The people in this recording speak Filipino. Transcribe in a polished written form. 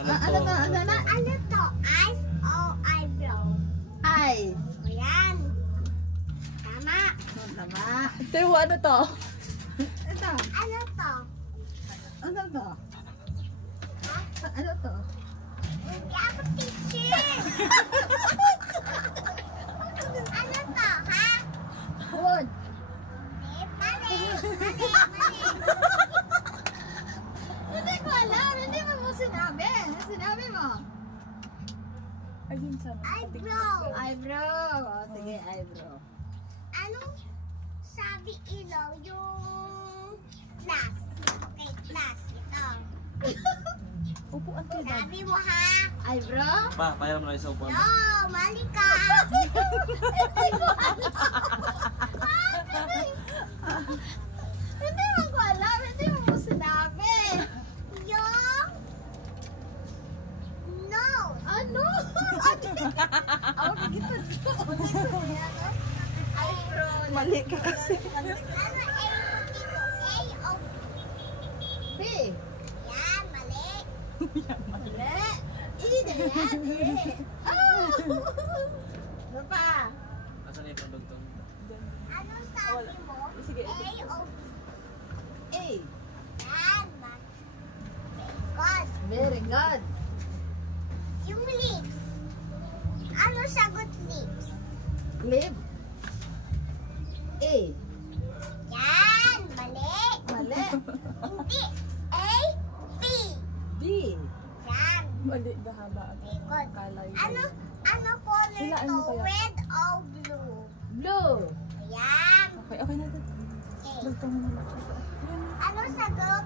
Ano to? Ano to? Eyes o eyebrow? Eyes. Ayan. Tama. Tama. Pero ano to? Ito. Ano to? Ano to? Ano to? Hindi ako teacher. Ano to, ha? Wood. Mali. Hindi ko alam. Hindi mo sinabi. Sinabi mo. Ayun sana. Eyebrow. Eyebrow. O, sige, eyebrow. Anong sabi ilaw yung glass? Okay, glass. Ito. Upuan kayo dad. Sabi mo, ha? Eyebrow? Pa, pahiram mo na isang upuan. No, mali ka. Hindi mo ko alam. Hindi mo sinabi. Yung nose. Ano? Ako gito. Eyebrow. Mali ka kasi. Ano A dito? A o B. yan, mali. Mali. E na yan. E. Oh! Ano pa? Asan yung produkto? Anong sabi mo? Sige, A o B? A. Yan, mali. God. Very good. Yung lips. Ano sagot lips? Lip. A. Yan, mali. Mali. Hindi. A, B. B. Yan. Mali, dahaba. Very good. Kala yun. Ano color Hilaan to? mo kaya. Red o blue? Blue. Ayan. Okay, okay na dad. Okay. Dagtang mo na lang. Yan. Ano sagot